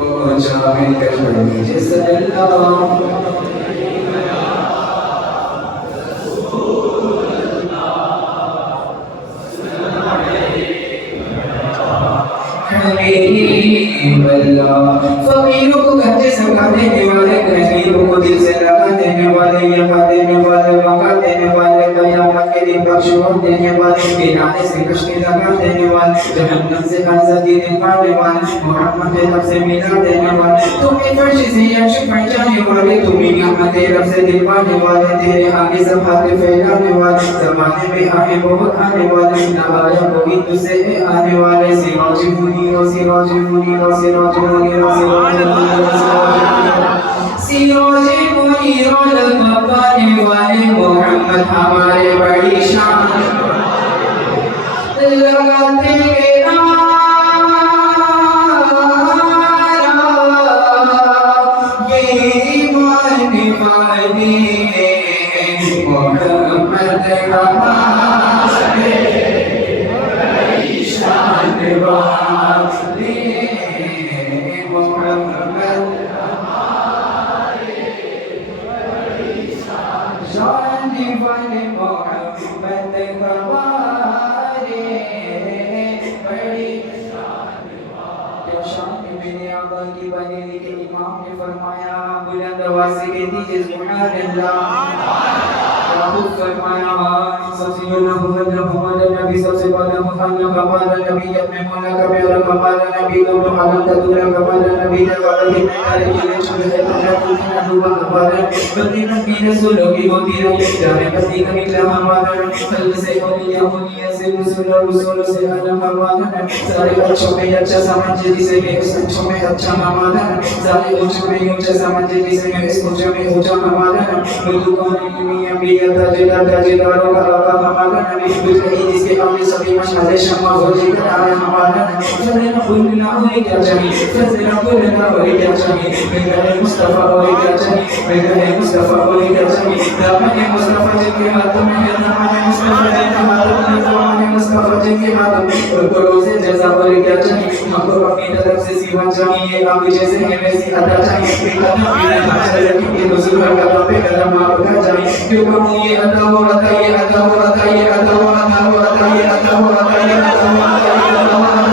پہنچا ہے کشمیر جس اللہ فقیروں کو گھر سے سکا دینے والے غریبوں کو دل سے لگا دینے والے یہاں دینے والے وہاں دینے والے قیامت کے دن بخشوا دینے والے کنارے سے کشتی لگا دینے والے جہنم سے آزادی دلوانے والے محمد رب سے ملا دینے والے تمہیں فرش سے عرش پہنچانے والے تمہیں نعمت رب سے دلوانے والے تیرے آگے سب ہاتھ پھیلانے والے زمانے میں آئے بہت آنے والے نہ آیا کوئی تجھ سے آنے والے سراج منیر سراج منیر سراج منیر سراج منیر لگانے والے محمد ہمارے بڑی شان لگاتے کی بنیلی کے امام نے فرمایا بلند آواز سے کہتی ہے سبحان اللہ خود فرمایا سب سے بڑا حضرت محمد نبی سب سے بڑا محمد کمال نبی اپنے مولا کا پیارا کمال نبی دو عالم کا دوسرا کمال نبی نے قبر کے میدان کے لیے چھوڑ ہے تو نہ دعا کمال بندی نبی رسولوں کی ہوتی رہی جانے بندی کا نکلا ہمارا قلب سے اولیاء اولیاء سے رسول سے علم ہمارا سارے اچھوں میں اچھا سمجھ جسے میں اس اچھوں میں اچھا ہمارا سارے اچھوں میں اچھا سمجھ جسے میں اس اچھوں میں اچھا ہمارا مردو کون میاں بیہ تاجدار تاجداروں کا آقا ہمارا نبی بجھئی جس کے آمد سبھی مشہد شمع ہو جی کر آیا ہمارا فضلنا بھولنا ہوئی کیا چاہیے فضلنا بھولنا ہوئی کیا چاہیے میگل مصطفیٰ ہوئی کیا چاہیے میگل مصطفیٰ ہوئی کیا چاہیے دامن مصطفیٰ جن کے ہاتھوں میں ہے دامن مصطفیٰ جن کے ہاتھوں میں دامن مصطفیٰ جن کے ہاتھوں میں کو روزے جزا ہوئی کیا چاہیے ہم کو اپنی طرف سے سیوا چاہیے آپ جیسے ہیں ویسی عطا چاہیے قدم میرے ہاتھ سے رکھیں گے حضور کا قدم پہ قدم آپ کا چاہیے کیوں کہ یہ عطا ہو عطا یہ عطا ہو عطا یہ عطا ہو عطا ہو عطا یہ عطا ہو عطا یہ عطا ہو عطا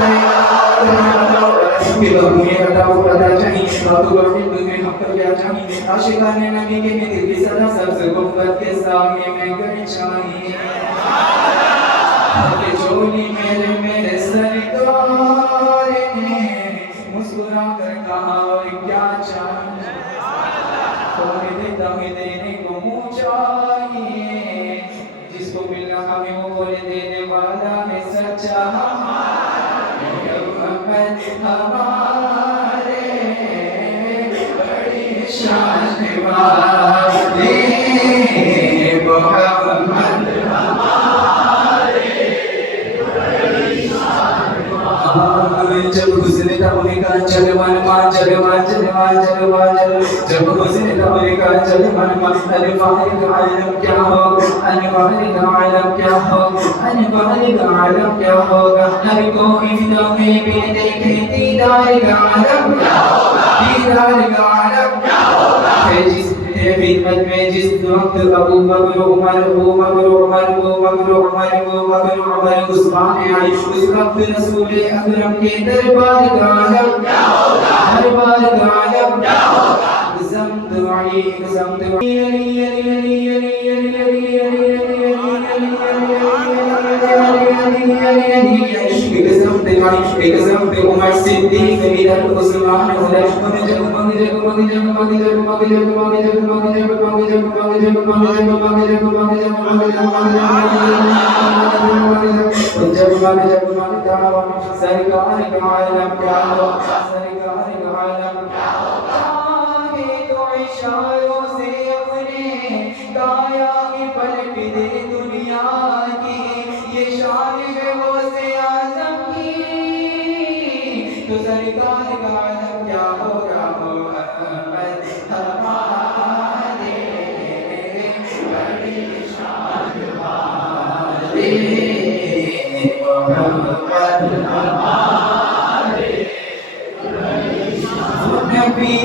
یہ عطا ہو عطا یہ عطا ہو عطا چاہیے آپ کو اپنے دل میں حق کیا چاہیے عاشقان نبی کے میں دل کی صدا سب سے غفلت کے سامنے میں کرنی چاہیے کہ چولی میرے سرکار نے مسکرا کر کہا اور کیا چاہیے ہمیں دینے کو منہ چاہیے جس کو ملنا ہمیں وہ بولے دینے والا ہے سچا محمد ہمارے بڑی شان والے محمد جب گزرے تھا انہیں کہا چل من مان چل مان چل مان چل مان چل جب گزرے تھا انہیں کہا چل من مان ارے باہر کا عالم کیا ہوگا ارے باہر کا عالم کیا ہوگا ارے باہر کا عالم کیا ہوگا ارے کوئی دمیں بھی دیکھے دیدار کا عالم کیا ہوگا دیدار کا عالم کیا ہوگا جس خدمت میں جس وقت ابو بکر عمر عثمان آئی اس وقت رسول اکرم کے دربار کا عالم کیا ہوگا دربار کا عالم کیا ہوگا زمد عمر صدیق ادھر عثمان سرکار کا عالم کیا ہوگا سرکار کا عالم کیا ہوگا تو اشاروں سے اپنے کایا کی پلٹ دے دنیا کی یہ شان ہے غوث اعظم کی تو سرکار کا عالم کیا ہوگا محمد ہمارے بڑی شان والے محمد ہمارے بڑی شان نبی